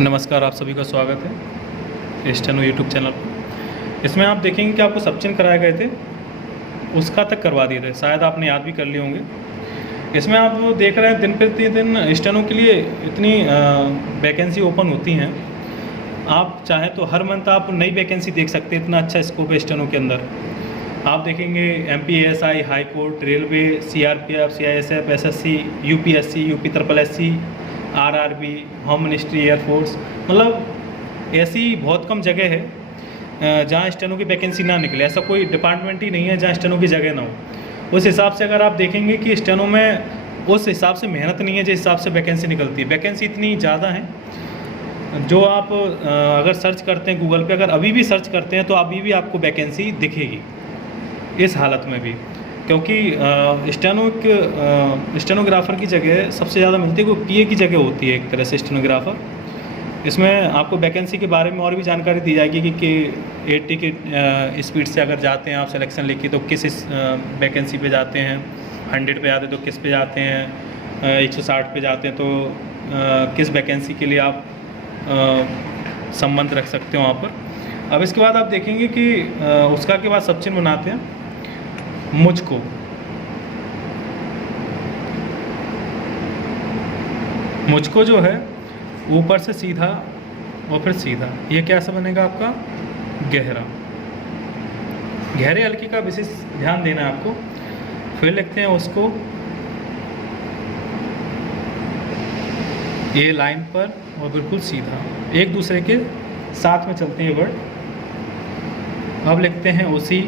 नमस्कार, आप सभी का स्वागत है स्टेनो यूट्यूब चैनल पर। इसमें आप देखेंगे कि आपको सब चिन्ह कराए गए थे, उसका तक करवा दिए थे, शायद आपने याद भी कर लिए होंगे। इसमें आप देख रहे हैं दिन प्रतिदिन स्टेनो के लिए इतनी वैकेंसी ओपन होती हैं। आप चाहें तो हर मंथ आप नई वैकेंसी देख सकते हैं, इतना अच्छा स्कोप है स्टेनो के अंदर। आप देखेंगे MPSI, high court, railway, CRPF, CISF, SSC, UPSC, UPSSC, RRB, home ministry, air force, मतलब ऐसी बहुत कम जगह है जहाँ स्टेनो की वैकेंसी ना निकले। ऐसा कोई डिपार्टमेंट ही नहीं है जहाँ स्टेनो की जगह ना हो। उस हिसाब से अगर आप देखेंगे कि स्टेनो में उस हिसाब से मेहनत नहीं है जिस हिसाब से वैकेंसी निकलती है। वैकेंसी इतनी ज़्यादा है, जो आप अगर सर्च करते हैं गूगल पे, अगर अभी भी सर्च करते हैं तो अभी भी आपको वैकेंसी दिखेगी इस हालत में भी, क्योंकि स्टेनोग्राफ़र की जगह सबसे ज़्यादा मिलती है, वो PA की जगह होती है एक तरह से स्टेनोग्राफ़र। इसमें आपको वैकेंसी के बारे में और भी जानकारी दी जाएगी कि 80 की स्पीड से अगर जाते हैं आप सिलेक्शन लेके तो किस वैकेंसी पे जाते हैं, 100 पे जाते हैं तो किस पे जाते हैं, 160 पे जाते हैं तो किस वैकेंसी के लिए आप संबंध रख सकते हो वहाँ पर। अब इसके बाद आप देखेंगे कि उसका के बाद सब चिन्ह बनाते हैं। मुझको जो है ऊपर से सीधा और फिर सीधा, ये कैसा बनेगा आपका गहरा। गहरे हल्के का विशेष ध्यान देना है आपको। फिर लिखते हैं उसको ये लाइन पर और बिल्कुल सीधा, एक दूसरे के साथ में चलते हैं वर्ड। अब लिखते हैं उसी,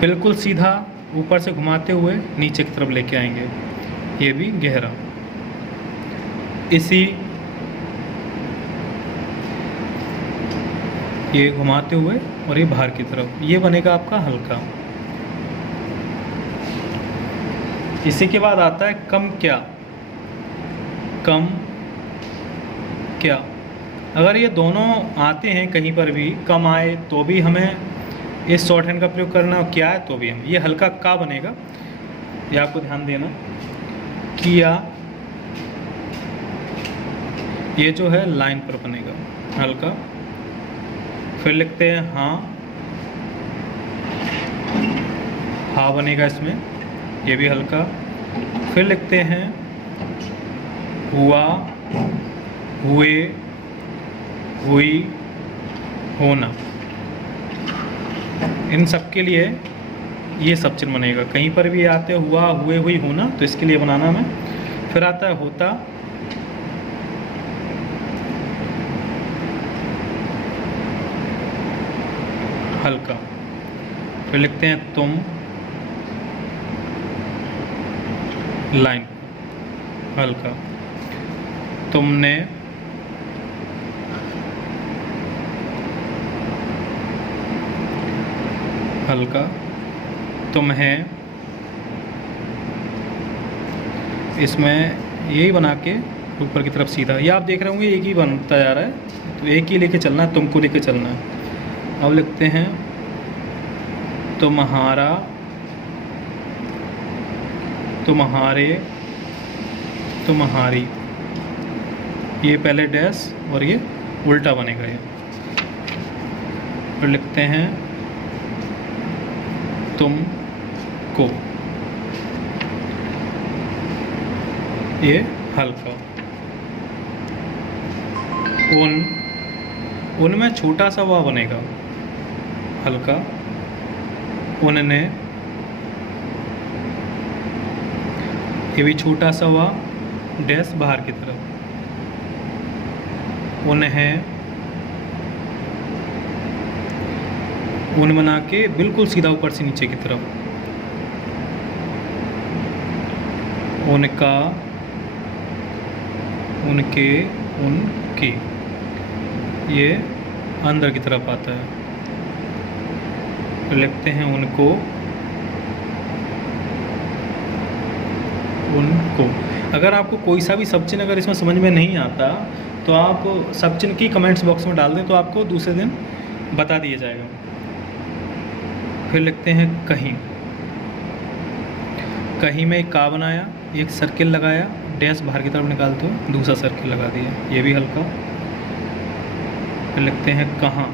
बिल्कुल सीधा ऊपर से घुमाते हुए नीचे की तरफ लेके आएंगे, ये भी गहरा। इसी, ये घुमाते हुए और ये बाहर की तरफ, ये बनेगा आपका हल्का। इसी के बाद आता है कम क्या। कम क्या, अगर ये दोनों आते हैं कहीं पर भी, कम आए तो भी हमें इस शॉर्ट हैंड का प्रयोग करना, और क्या है तो भी हम, ये हल्का का बनेगा, ये आपको ध्यान देना। किया, ये जो है लाइन पर बनेगा हल्का। फिर लिखते हैं हाँ, हा बनेगा इसमें, ये भी हल्का। फिर लिखते हैं हुआ, हुए, हुई, होना। इन सब के लिए ये सब चिन्ह बनेगा। कहीं पर भी आते हुआ, हुए, हुई, होना, तो इसके लिए बनाना हमें। फिर आता है होता, हल्का। फिर लिखते हैं तुम, लाइन, हल्का। तुमने, हल्का। तुम्हें, इसमें यही बना के ऊपर की तरफ सीधा। ये आप देख रहे होंगे एक ही बनता जा रहा है, तो एक ही लेके चलना है, तुमको लेके चलना है। अब लिखते हैं तुम्हारा, तुम्हारे, तुम्हारी, ये पहले डैश और ये उल्टा बनेगा ये। फिर लिखते हैं तुमको, ये हल्का। उनमें छोटा सा वाह बनेगा हल्का। उनने, ये भी छोटा सा वाह, डैश बाहर की तरफ। उन्हें, उन बना के बिल्कुल सीधा ऊपर से नीचे की तरफ। उनका, उनके, उनकी, ये अंदर की तरफ आता है। तो लिखते हैं उनको, उनको। अगर आपको कोई सा भी सब चिन्ह अगर इसमें समझ में नहीं आता तो आप सब चिन्ह की कमेंट्स बॉक्स में डाल दें, तो आपको दूसरे दिन बता दिया जाएगा। फिर लिखते हैं कहीं। कहीं में एक का बनाया, एक सर्किल लगाया, डैश बाहर की तरफ निकालते हो, दूसरा सर्किल लगा दिया, ये भी हल्का। फिर लिखते हैं कहाँ,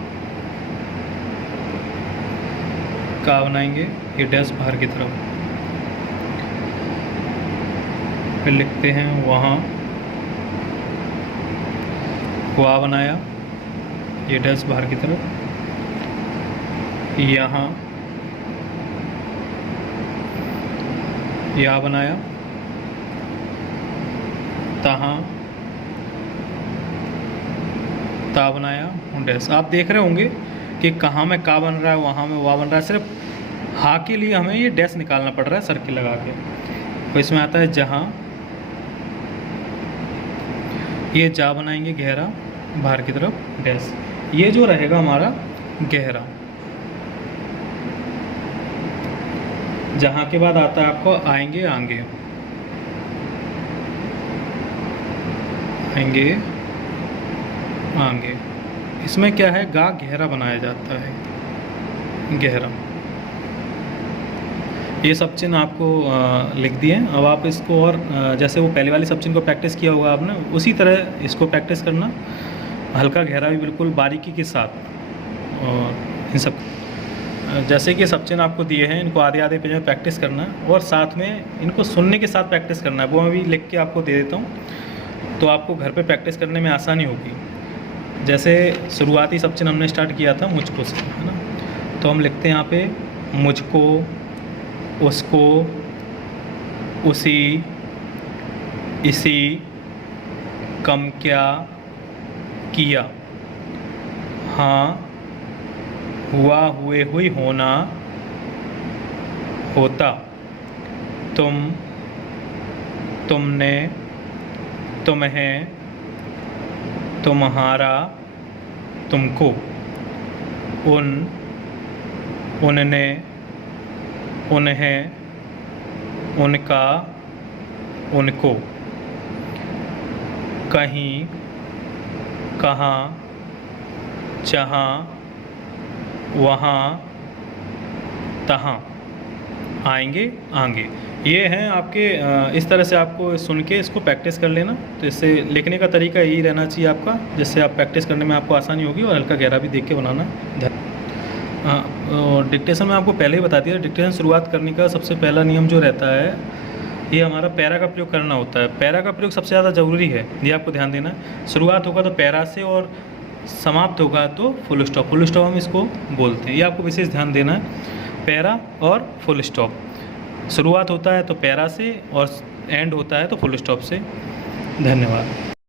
का बनाएंगे, ये डैश बाहर की तरफ। फिर लिखते हैं वहाँ, वहाँ बनाया, ये डैश बाहर की तरफ। यहाँ, यहाँ बनाया, तहाँ, ता बनाया, डैश। आप देख रहे होंगे कि कहाँ में का बन रहा है, वहाँ में वाह बन रहा है। सिर्फ हा के लिए हमें ये डैश निकालना पड़ रहा है सर्किल लगा के। तो इसमें आता है जहाँ, ये जा बनाएंगे गहरा बाहर की तरफ, डैश। ये जो रहेगा हमारा गहरा। जहाँ के बाद आता है आपको आएंगे आगे, आएंगे आगे। इसमें क्या है, गा गहरा बनाया जाता है, गहरा। ये सब चिन्ह आपको लिख दिए। अब आप इसको और जैसे वो पहले वाली सब चिन्ह को प्रैक्टिस किया होगा आपने, उसी तरह इसको प्रैक्टिस करना, हल्का गहरा भी बिल्कुल बारीकी के साथ। और इन सब जैसे कि सब चिन्ह आपको दिए हैं, इनको आधे आधे पेज में प्रैक्टिस करना है और साथ में इनको सुनने के साथ प्रैक्टिस करना है। वो मैं भी लिख के आपको दे देता हूँ, तो आपको घर पे प्रैक्टिस करने में आसानी होगी। जैसे शुरुआती सब चिन्ह हमने स्टार्ट किया था मुझको से, है ना, तो हम लिखते हैं यहाँ पे मुझको, उसको, उसी, इसी, कम क्या, किया, हाँ, हुआ, हुए, हुई, होना, होता, तुम, तुमने, तुम्हें, तुम्हारा, तुमको, उन, उनने, उन्हें, उनका, उनको, कहीं, कहाँ, जहाँ, वहाँ, तहाँ, आएंगे आगे। ये हैं आपके, इस तरह से आपको सुन के इसको प्रैक्टिस कर लेना। तो इससे लिखने का तरीका यही रहना चाहिए आपका, जिससे आप प्रैक्टिस करने में आपको आसानी होगी। और हल्का गहरा भी देख के बनाना। और डिक्टेशन में आपको पहले ही बता दिया, डिक्टेशन शुरुआत करने का सबसे पहला नियम जो रहता है, ये हमारा पैरा का प्रयोग करना होता है। पैरा का प्रयोग सबसे ज़्यादा ज़रूरी है, ये आपको ध्यान देना। शुरुआत होगा तो पैरा से और समाप्त होगा तो फुल स्टॉप। फुल स्टॉप हम इसको बोलते हैं, ये आपको विशेष ध्यान देना है। पैरा और फुल स्टॉप, शुरुआत होता है तो पैरा से और एंड होता है तो फुल स्टॉप से। धन्यवाद।